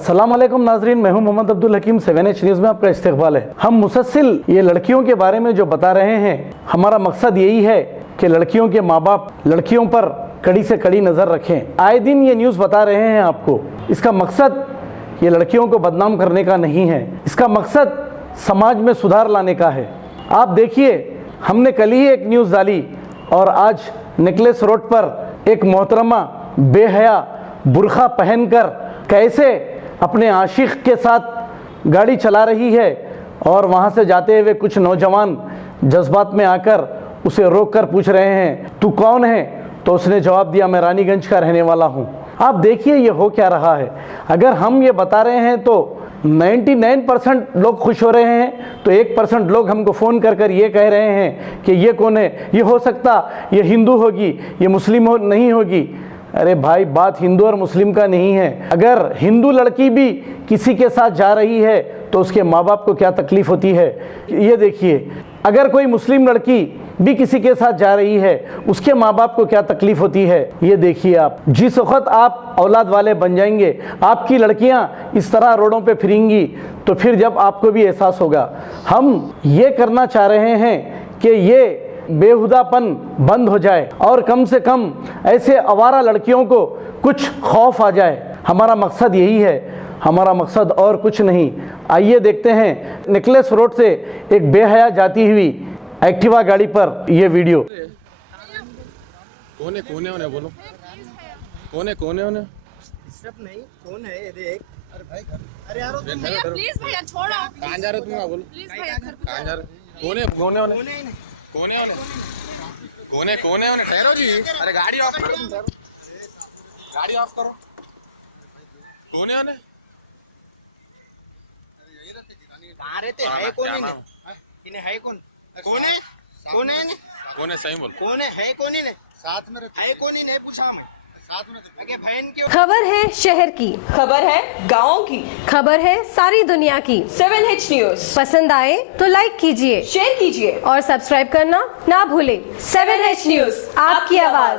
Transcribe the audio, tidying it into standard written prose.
अस्सलाम वालेकुम नाजरीन, मैं हूं मोहम्मद अब्दुल हकीम। 7H न्यूज़ में आपका इस्तकबाल है। हम मुसलसिल ये लड़कियों के बारे में जो बता रहे हैं, हमारा मकसद यही है कि लड़कियों के माँ बाप लड़कियों पर कड़ी से कड़ी नज़र रखें। आए दिन ये न्यूज़ बता रहे हैं आपको। इसका मकसद ये लड़कियों को बदनाम करने का नहीं है, इसका मकसद समाज में सुधार लाने का है। आप देखिए, हमने कल ही एक न्यूज़ डाली और आज नेकलेस रोड पर एक मोहतरमा बेहया बुर्खा पहनकर कैसे अपने आशिक के साथ गाड़ी चला रही है और वहाँ से जाते हुए कुछ नौजवान जज्बात में आकर उसे रोक कर पूछ रहे हैं, तू कौन है? तो उसने जवाब दिया, मैं रानीगंज का रहने वाला हूँ। आप देखिए ये हो क्या रहा है। अगर हम ये बता रहे हैं तो 99% लोग खुश हो रहे हैं, तो 1% लोग हमको फ़ोन कर कर ये कह रहे हैं कि ये कौन है, ये हो सकता ये हिंदू होगी, ये मुस्लिम नहीं होगी। अरे भाई, बात हिंदू और मुस्लिम का नहीं है। अगर हिंदू लड़की भी किसी के साथ जा रही है तो उसके माँ बाप को क्या तकलीफ़ होती है, ये देखिए। अगर कोई मुस्लिम लड़की भी किसी के साथ जा रही है, उसके माँ बाप को क्या तकलीफ़ होती है, ये देखिए आप। जिस वक्त आप औलाद वाले बन जाएंगे, आपकी लड़कियाँ इस तरह रोडों पे फिरेंगी, तो फिर जब आपको भी एहसास होगा। हम ये करना चाह रहे हैं कि ये बेहुदापन बंद हो जाए और कम से कम ऐसे आवारा लड़कियों को कुछ खौफ आ जाए। हमारा मकसद यही है, हमारा मकसद और कुछ नहीं। आइए देखते हैं नेकलेस रोड से एक बेहया जाती हुई एक्टिवा गाड़ी पर ये वीडियो। कौन है बोलो, कौन है सिर्फ नहीं, कौन है ये देख। अरे भाई घर, अरे यार भैया प्लीज भैया छोड़ो। कहाँ जा रहे तुम? बोलो प्लीज भैया घर कहाँ जा रहे? कौन है? ठहरो जी। अरे गाड़ी ऑफ करो, तुम ठहरो, गाड़ी ऑफ करो। कौन है? कहाँ रहते है? कौन है? इन्हें है कौन? कौन है? कौन है? कौन है? सही बोल। कौन है? कौन इन्हें? साथ में रहते है कौन इन्हें? पूछा मैं। साथ में रहते बहन की। खबर है शहर की, खबर है गाँव की, खबर है सारी दुनिया की। 7H न्यूज़ पसंद आए तो लाइक कीजिए, शेयर कीजिए और सब्सक्राइब करना ना भूले। 7H न्यूज़, आपकी आवाज।